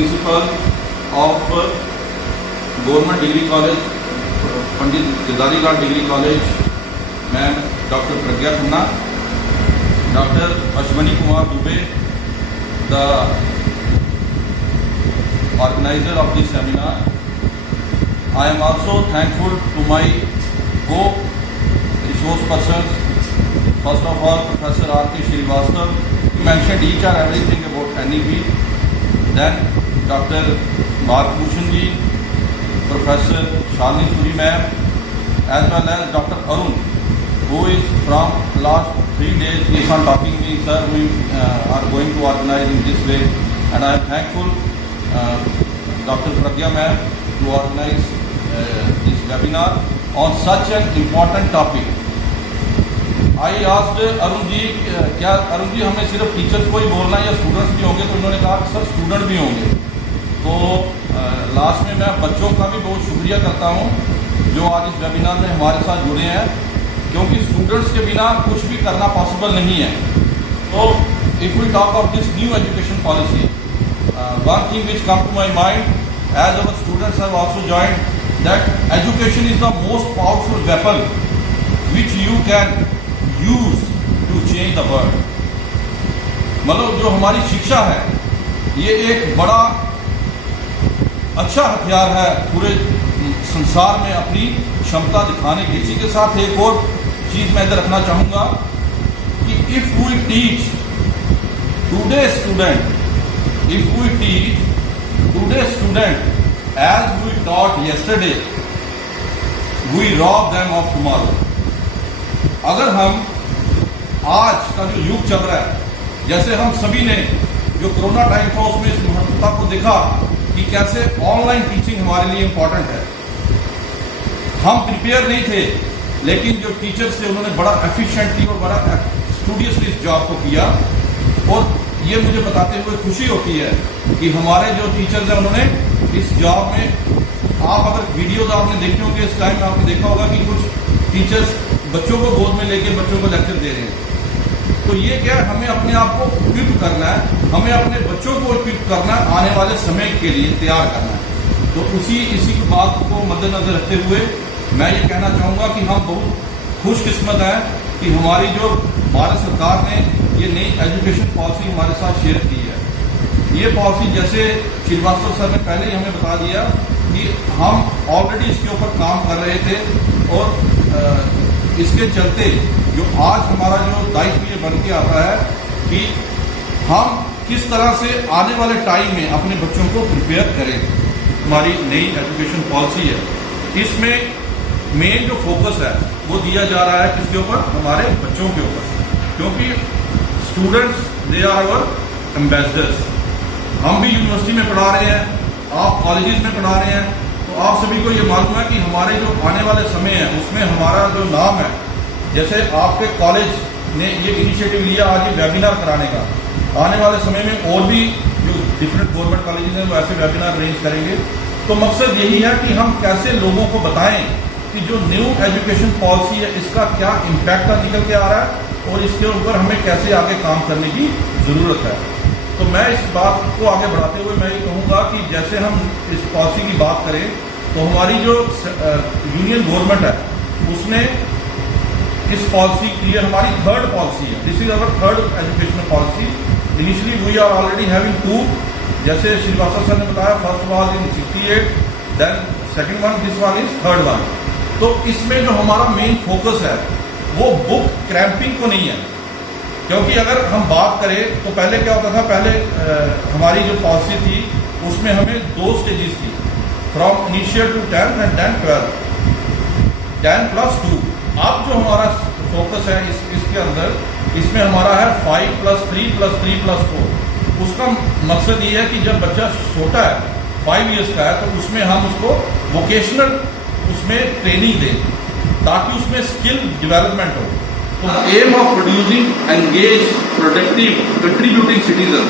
principal of Government Degree College, Pandit Girdhari Lal Degree College, Ma'am Dr. Pragya Khanna, Dr. Ashwani Kumar Dubey, the organizer of this seminar. I am also thankful to my co-resource persons. First of all, Professor R.K. Srivastava, he mentioned each and everything about NEP. Then Dr. Mark Bhushan ji, Professor Shalini Suri ma'am, as well as Dr. Arun, who is from last 3 days, he is on talking me, sir, we are going to organize in this way. And I am thankful Dr. Pragya ma'am to organize this webinar on such an important topic. I asked Arun ji, क्या अरुण जी हमें सिर्फ teachers को ही बोलना है या students भी होंगे? तो इन्होंने कहा कि सर स्टूडेंट भी होंगे। तो लास्ट में मैं बच्चों का भी बहुत शुक्रिया करता हूँ जो आज इस वेबिनार में हमारे साथ जुड़े हैं, क्योंकि स्टूडेंट्स के बिना कुछ भी करना पॉसिबल नहीं है। तो if we talk of this new education policy, one thing which come to my mind as our students have also joined that education is the most powerful weapon which you can use to change the world. मतलब जो हमारी शिक्षा है ये एक बड़ा अच्छा हथियार है पूरे संसार में अपनी क्षमता दिखाने की। इसी के साथ एक और चीज मैं इधर रखना चाहूंगा कि if we teach today student as we taught yesterday, we rob them of tomorrow. अगर हम आज का जो युग चल रहा है, जैसे हम सभी ने जो कोरोना टाइम था उसमें इस महत्वता को देखा कि कैसे ऑनलाइन टीचिंग हमारे लिए इम्पोर्टेंट है। हम प्रिपेयर नहीं थे, लेकिन जो टीचर्स थे उन्होंने बड़ा एफिशिएंटली और बड़ा स्टूडियसली इस जॉब को किया। और ये मुझे बताते हुए खुशी होती है कि हमारे जो टीचर्स हैं उन्होंने इस जॉब में, आप अगर वीडियोज आपने देखे होंगे इस टाइम में आपने देखा होगा कि कुछ टीचर्स बच्चों को गोद में लेके बच्चों को लेक्चर दे रहे हैं। तो ये क्या है, हमें अपने आप को इक्विप करना है, हमें अपने बच्चों को इक्विप करना है, आने वाले समय के लिए तैयार करना है। तो इसी बात को मद्देनजर रखते हुए मैं ये कहना चाहूँगा कि हम बहुत खुशकिस्मत हैं कि हमारी जो भारत सरकार ने ये नई एजुकेशन पॉलिसी हमारे साथ शेयर की है। ये पॉलिसी जैसे श्रीवास्तव सर ने पहले ही हमें बता दिया कि हम ऑलरेडी इसके ऊपर काम कर रहे थे, और इसके चलते जो आज हमारा जो दायित्व ये बन के आता है कि हम किस तरह से आने वाले टाइम में अपने बच्चों को प्रिपेयर करें। हमारी नई एजुकेशन पॉलिसी है, इसमें मेन जो फोकस है वो दिया जा रहा है किसके ऊपर? हमारे बच्चों के ऊपर, क्योंकि students they are our ambassadors. हम भी यूनिवर्सिटी में पढ़ा रहे हैं, आप कॉलेजेस में पढ़ा रहे हैं, तो आप सभी को ये मालूम है कि हमारे जो आने वाले समय है उसमें हमारा जो नाम है, जैसे आपके कॉलेज ने ये इनिशिएटिव लिया आज ये वेबिनार कराने का, आने वाले समय में और भी जो डिफरेंट गवर्नमेंट कॉलेजेस हैं वो ऐसे वेबिनार अरेंज करेंगे। तो मकसद यही है कि हम कैसे लोगों को बताएं कि जो न्यू एजुकेशन पॉलिसी है इसका क्या इम्पैक्ट निकल के आ रहा है और इसके ऊपर हमें कैसे आगे काम करने की ज़रूरत है। तो मैं इस बात को आगे बढ़ाते हुए मैं ये कहूँगा कि जैसे हम इस पॉलिसी की बात करें तो हमारी जो यूनियन गवर्नमेंट है उसने इस पॉलिसी की, ये हमारी थर्ड पॉलिसी है, this is our third educational policy. Initially we are already having 2, जैसे श्रीवास्तव सर ने बताया, first was in 68, then second one, this one is third one. तो इसमें जो हमारा मेन फोकस है वो बुक क्रैम्पिंग को नहीं है, क्योंकि अगर हम बात करें तो पहले क्या होता था, पहले हमारी जो पॉलिसी थी उसमें हमें 2 स्टेजेस थी, from initial to 10th and then 12, 10+2। अब जो हमारा फोकस है इसके अंदर, इसमें हमारा है 5+3+3+4। उसका मकसद ये है कि जब बच्चा छोटा है, 5 इयर्स का है, तो उसमें हम उसको वोकेशनल उसमें ट्रेनिंग दें ताकि उसमें स्किल डेवलपमेंट हो। तो aim of producing engage productive contributing citizen,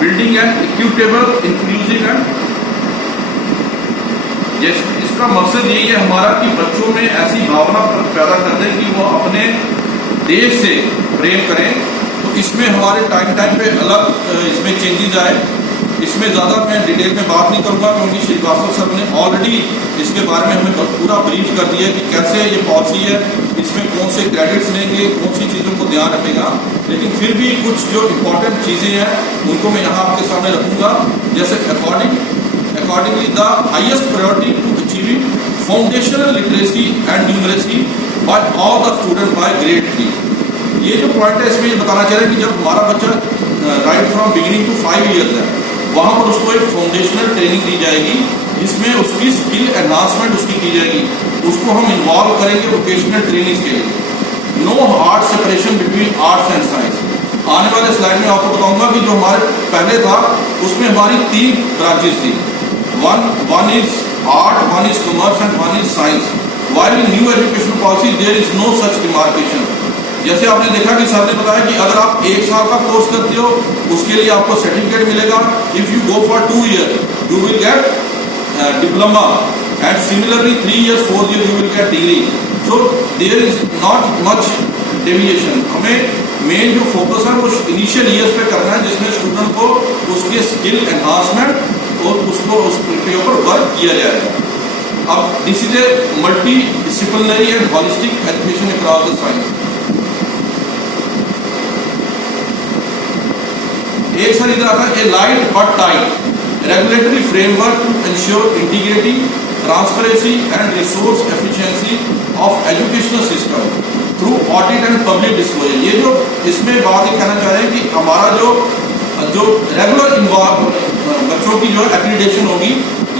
building and equitable inclusive and, इसका मकसद यही है हमारा कि बच्चों में ऐसी भावना पैदा कर दें कि वो अपने देश से प्रेम करें। तो इसमें हमारे टाइम पे अलग इसमें चेंजेस आए। इसमें ज़्यादा मैं डिटेल में बात नहीं करूँगा क्योंकि श्रीवास्तव सर ने ऑलरेडी इसके बारे में हमें पूरा ब्रीफ कर दिया कि कैसे ये पॉलिसी है, इसमें कौन से क्रेडिट्स लेंगे, कौन सी चीज़ों को ध्यान रखेगा। लेकिन फिर भी कुछ जो इम्पोर्टेंट चीज़ें हैं उनको मैं यहाँ आपके सामने रखूँगा। जैसे accordingly the highest priority to achieving foundational literacy and numeracy by all the students by grade 3। ये जो पॉइंट है इसमें ये बताना चाह रहे हैं कि जब हमारा बच्चा right from beginning to 5 years है, वहाँ पर उसको एक फाउंडेशनल ट्रेनिंग दी जाएगी जिसमें उसकी स्किल एनहांसमेंट उसकी की जाएगी। उसको हम इन्वॉल्व करेंगे वोकेशनल ट्रेनिंग के लिए। No hard separation between arts and science. आने वाले स्लाइड में आपको बताऊंगा कि जो हमारे पहले था उसमें हमारी 3 ब्रांचेस थी, one is art, one is commerce and one is science, while in new education policy there is no such demarcation। जैसे आपने देखा कि सर ने बताया कि अगर आप 1 साल का कोर्स करते हो उसके लिए आपको सर्टिफिकेट मिलेगा। If you go for 2 years you will get diploma and similarly 3 years 4 years you will get degree। so there is not much deviation। हमें मेन जो फोकस है वो इनिशियल ईयर्स पे करना है जिसमें स्टूडेंट को उसके स्किल एनहांसमेंट और उसको उसके ऊपर वर्क किया जाएगा। अब this is a multidisciplinary and holistic education across the science. एक सर इधर आता है a light but tight regulatory framework to ensure integrity, transparency and resource efficiency of educational system through audit and public disclosure. ये जो इसमें बात ये कहना चाह रहे हैं कि हमारा जो रेगुलर बच्चों की जो एक्रीडेशन होगी,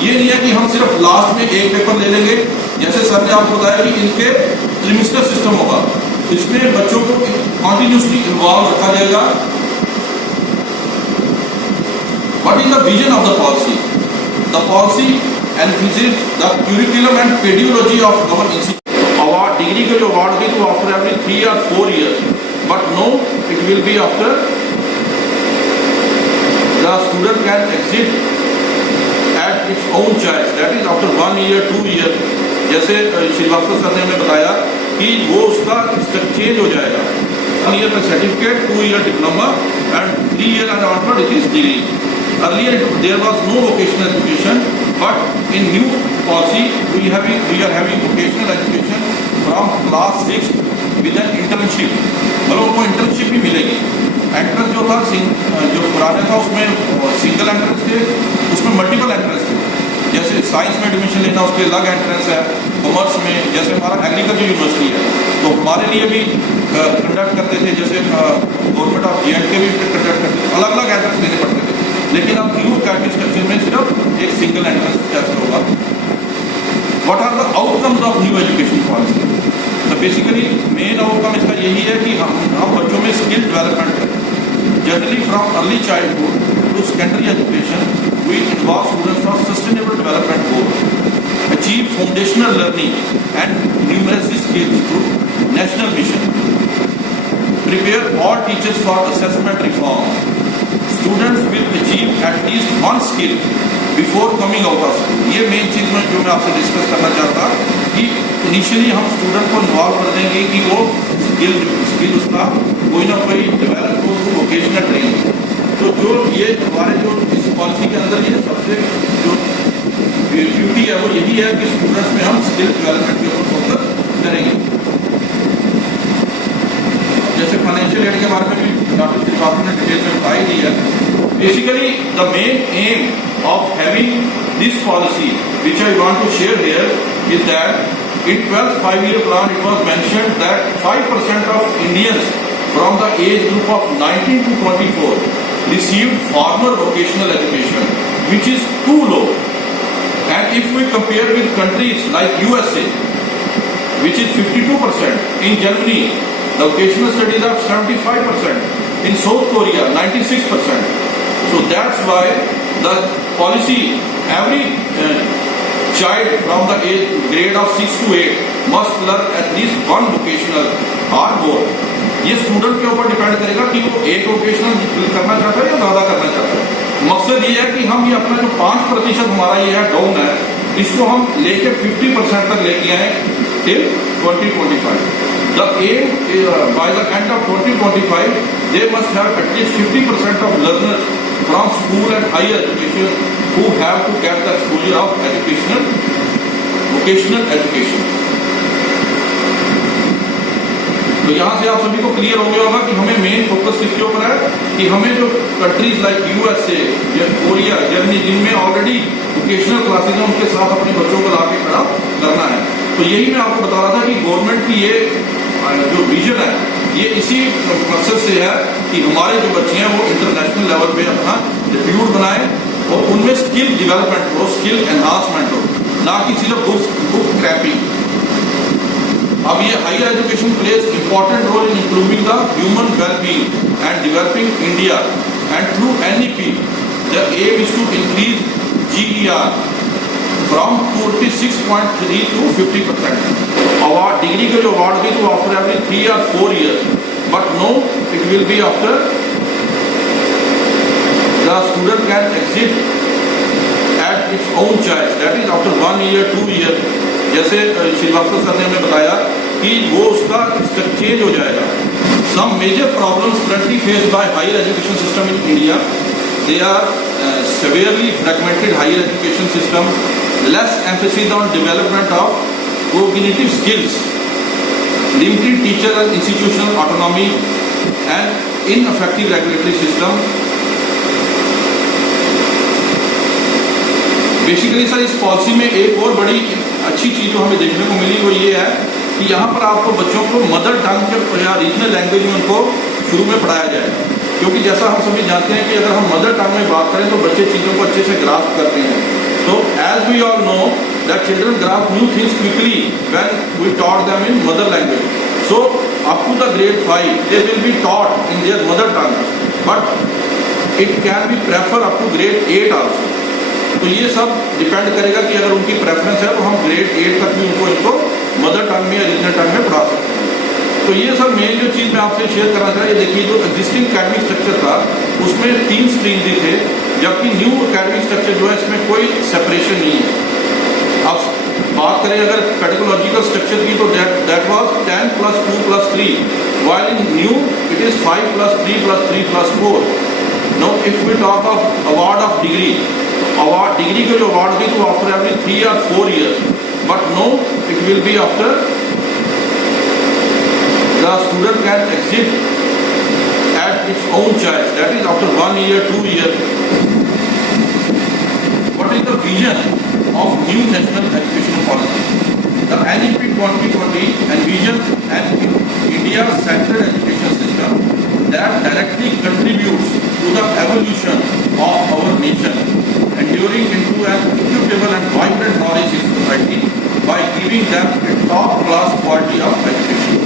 ये नहीं है कि हम सिर्फ लास्ट में एक पेपर ले लेंगे। जैसे सर ने आपको बताया कि इनके ट्रिमेस्टर सिस्टम होगा, इसमें बच्चों को कॉन्टिन्यूसली इन्वॉल्व रखा जाएगा। What is the vision of the policy? The policy envisages the curriculum and pedagogy of our institute। Award degree का जो अवार्ड होगी तो after every 3 or 4 years, but no, it will be after the student can exit at its own choice, that is after 1 year 2 year। जैसे Shrivastava sir ने हमें बताया कि वो उसका चेंज हो जाएगा, 1 year में certificate, 2 year diploma and 3 year and after it is degree। Earlier there was no vocational education, but in new policy we are having vocational education from class 6 with an internship। मतलब उनको internship भी मिलेगी। Entrance जो था जो पुराने था उसमें सिंगल एंट्रेंस थे, उसमें मल्टीपल एंट्रेंस थे। जैसे साइंस में एडमिशन लेना उसके अलग एंट्रेंस है, कॉमर्स में जैसे हमारा एग्रीकल्चर यूनिवर्सिटी है तो हमारे लिए भी कंडक्ट करते थे, जैसे गवर्नमेंट ऑफ J&K भी कंडक्ट करते थे, अलग अलग एंट्रेंस देने पड़ते थे। लेकिन अब न्यू कैटेगरी स्ट्रक्चर में सिर्फ एक सिंगल एंट्रेंस टेस्ट होगा। What are the outcomes of new education policy? तो बेसिकली मेन आउटकम इसका यही है कि हम बच्चों में स्किल डेवलपमेंट करें। Generally from early childhood to secondary education we involve students for sustainable development goal, achieve foundational learning and numeracy skills through national mission, prepare all teachers for assessment reform. Students will achieve at least one skill before coming out of school। ये main चीज में जो मैं आपसे discuss करना चाहता कि initially हम स्टूडेंट को इन्वॉल्व कर देंगे कि वो स्किल उसका कोई ना कोई डेवलप हो थ्रू वोकेशनल ट्रेनिंग। तो जो ये हमारे जो इस पॉलिसी के अंदर ये सबसे जो ब्यूटी है वो यही है कि स्टूडेंट्स में हम स्किल डेवलपमेंट के ऊपर फोकस करेंगे। जैसे फाइनेंशियल एड के बारे में भी डॉक्टर श्रीवास्तव ने डिटेल में बताई दी है। Basically the main aim of having this policy which I want to share here is that in 12th 5-year plan it was mentioned that 5% of Indians from the age group of 19 to 24 received formal vocational education, which is too low। And if we compare with countries like USA, which is 52%, in Germany the vocational studies are 75%, in South Korea 96%। So that's why the policy, every child from the age grade of 6 to 8 must learn at least one vocational or more। ये student के ऊपर depend करेगा कि वो एक vocational करना चाहता है या ज्यादा करना चाहता है। मकसद ये है कि हम ये अपना जो 5% हमारा ये है डाउन है, इसको हम लेके 50% तक लेके आए till 2025। The aim by the end of 2025 they must have at least 50% of learners from school and higher education who have to get the exposure of vocational education. तो यहाँ से आप सभी को क्लियर हो गया होगा कि हमें मेन फोकस किसके ऊपर है कि हमें जो countries like USA, Korea, Germany जिनमें ऑलरेडी वोकेशनल क्लासेज हैं उनके साथ अपने बच्चों को लाके खड़ा करना है। तो यही मैं आपको बता रहा था कि गवर्नमेंट की ये जो विजन है ये इसी मकसद से है कि हमारे जो बच्चे हैं वो इंटरनेशनल लेवल पे अपना रिप्यूट बनाए और उनमें स्किल डेवलपमेंट हो, स्किल एनहांसमेंट हो, ना कि सिर्फ बुक क्रैपिंग। अब ये higher education plays important role in improving the human wellbeing and developing India and through NEP the aim is to increase GER फ्रॉम 46.3 to 50%। अवार्ड डिग्री के जो अवार्ड भी तो after every 3 or 4 years, but no it will be after the student can exit at its own choice, that is after 1 year 2 year। जैसे Shrivastava sir ने हमें बताया कि वो उसका स्ट्रक्चर चेंज हो जाएगा। Some major problems currently faced by higher education system in India, they are severely fragmented higher education system, less emphasis on development of cognitive skills, limited teacher and institutional autonomy, and ineffective regulatory system। Basically sir इस policy में एक और बड़ी अच्छी चीज जो हमें देखने को मिली वो ये है कि यहाँ पर आपको बच्चों को मदर टंग के या रीजनल लैंग्वेज में उनको शुरू में पढ़ाया जाएगा, क्योंकि जैसा हम सभी जानते हैं कि अगर हम मदर टंग में बात करें तो बच्चे चीज़ों को अच्छे से ग्रास्प करते हैं। तो as we all know that children grasp new things quickly when we taught them in mother language. So up to the grade 5 they will be taught in their mother tongue, but it can be prefer up to grade 8 also. तो ये सब depend करेगा कि अगर उनकी preference है तो हम grade 8 तक भी उनको इनको मदर टंग में या रीजनल टंग में पढ़ा सकते हैं। तो ये सब मेन जो चीज़ मैं आपसे शेयर करना चाह रहा, ये देखिए जो एग्जिस्टिंग एकेडमिक स्ट्रक्चर था उसमें 3 स्ट्रीम ही थे, जबकि न्यू एकेडमिक स्ट्रक्चर जो है इसमें कोई सेपरेशन नहीं है। अब बात करें अगर पेडागोलॉजिकल स्ट्रक्चर की तो that was 10 + 2 + 3, while in new it is 5 + 3 + 3 + 4। Now if we talk of award of degree, award degree के जो अवार्ड भी तो after every 3 or 4 years, but no it will be after the student can exit at its own choice, that is after 1 year 2 year। What is the vision of new national education policy? The NEP 2020 envisions an India-centered education system that directly contributes to the evolution of our nation, enduring into an equitable and vibrant knowledge in society by giving them a top-class quality of education.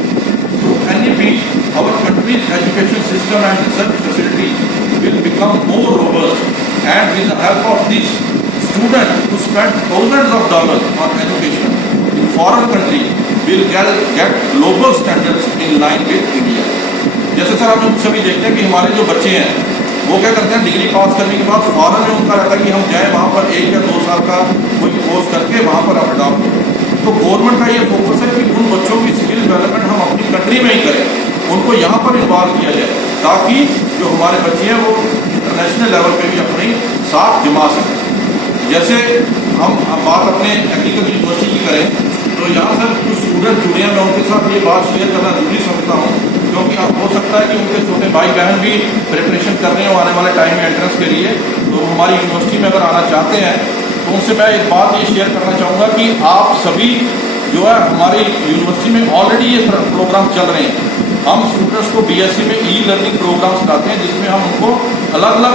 Through NEP, our country's education system and research facilities will become more robust, and with the help of this, students who spend thousands of dollars on education in foreign country will get global standards in line with India। जैसे sir हम सभी देखते हैं कि हमारे जो बच्चे हैं वो क्या करते हैं, डिग्री पास करने के बाद फॉरेन में उनका रहता है कि हम जाएं वहाँ पर 1 या 2 साल का कोई कोर्स करके वहाँ पर हम अडॉप्ट करें। तो गवर्नमेंट का ये फोकस है कि उन बच्चों की स्किल डेवलपमेंट हम अपनी कंट्री में ही करें, उनको यहाँ पर इन्वॉल्व किया जाए, ताकि जो हमारे बच्चे हैं वो इंटरनेशनल लेवल पर भी अपनी साथ जमा सकें। जैसे हम बात अपने एग्रीकल्चर यूनिवर्सिटी की करें तो यहाँ सर कुछ स्टूडेंट जुड़े हैं, मैं उनके साथ ये बात शेयर करना जरूरी समझता हूँ, क्योंकि अब हो सकता है कि उनके छोटे भाई बहन भी प्रिपरेशन कर रहे हो आने वाले टाइम में एंट्रेंस के लिए, तो हमारी यूनिवर्सिटी में अगर आना चाहते हैं तो उनसे मैं एक बात ये शेयर करना चाहूँगा कि आप सभी जो है हमारी यूनिवर्सिटी में ऑलरेडी ये प्रोग्राम चल रहे हैं। हम स्टूडेंट्स को BSc में ई-लर्निंग प्रोग्राम सिखाते हैं, जिसमें हम उनको अलग अलग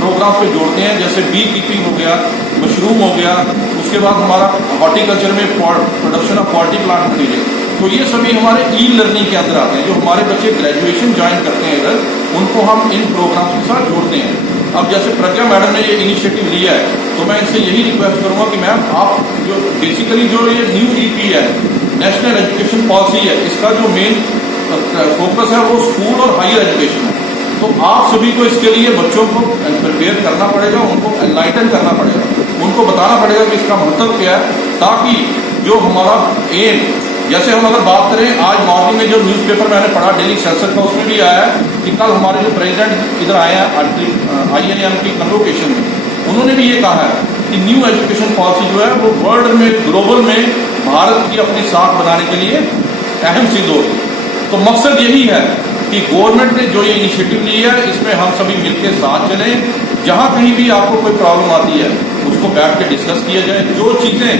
प्रोग्राम पे जोड़ते हैं, जैसे बी कीपिंग हो गया, मशरूम हो गया, उसके बाद हमारा हॉर्टिकल्चर में production of poultry plant material. तो ये सभी हमारे ई-लर्निंग के अंदर आते हैं। जो हमारे बच्चे ग्रेजुएशन ज्वाइन करते हैं इधर, उनको हम इन प्रोग्राम्स के साथ जोड़ते हैं। अब जैसे प्रज्ञा मैडम ने ये इनिशिएटिव लिया है, तो मैं इनसे यही रिक्वेस्ट करूँगा कि मैम आप जो बेसिकली जो ये न्यू EP है, नेशनल एजुकेशन पॉलिसी है, इसका जो मेन फोकस है वो स्कूल और हायर एजुकेशन है। तो आप सभी को इसके लिए बच्चों को प्रिपेयर करना पड़ेगा, उनको एनलाइटन करना पड़ेगा, उनको बताना पड़ेगा कि इसका महत्व क्या है, ताकि जो हमारा एम जैसे हम अगर बात करें, आज मॉर्निंग में जो न्यूज़पेपर मैंने पढ़ा डेली सेंसस का, उसमें भी आया है कि कल हमारे जो प्रेसिडेंट इधर आए हैं INM की कन्वोकेशन में, उन्होंने भी ये कहा है कि न्यू एजुकेशन पॉलिसी जो है वो वर्ल्ड में, ग्लोबल में भारत की अपनी साख बनाने के लिए अहम सिद्ध होगी। तो मकसद यही है कि गवर्नमेंट ने जो ये इनिशिएटिव ली है, इसमें हम सभी मिलकर साथ चलें। जहां कहीं भी आपको कोई प्रॉब्लम आती है उसको बैठ के डिस्कस किया जाए। जो चीज़ें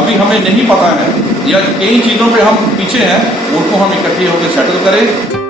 अभी हमें नहीं पता है या कई चीज़ों पे हम पीछे हैं, उनको हम इकट्ठे होकर सेटल करें।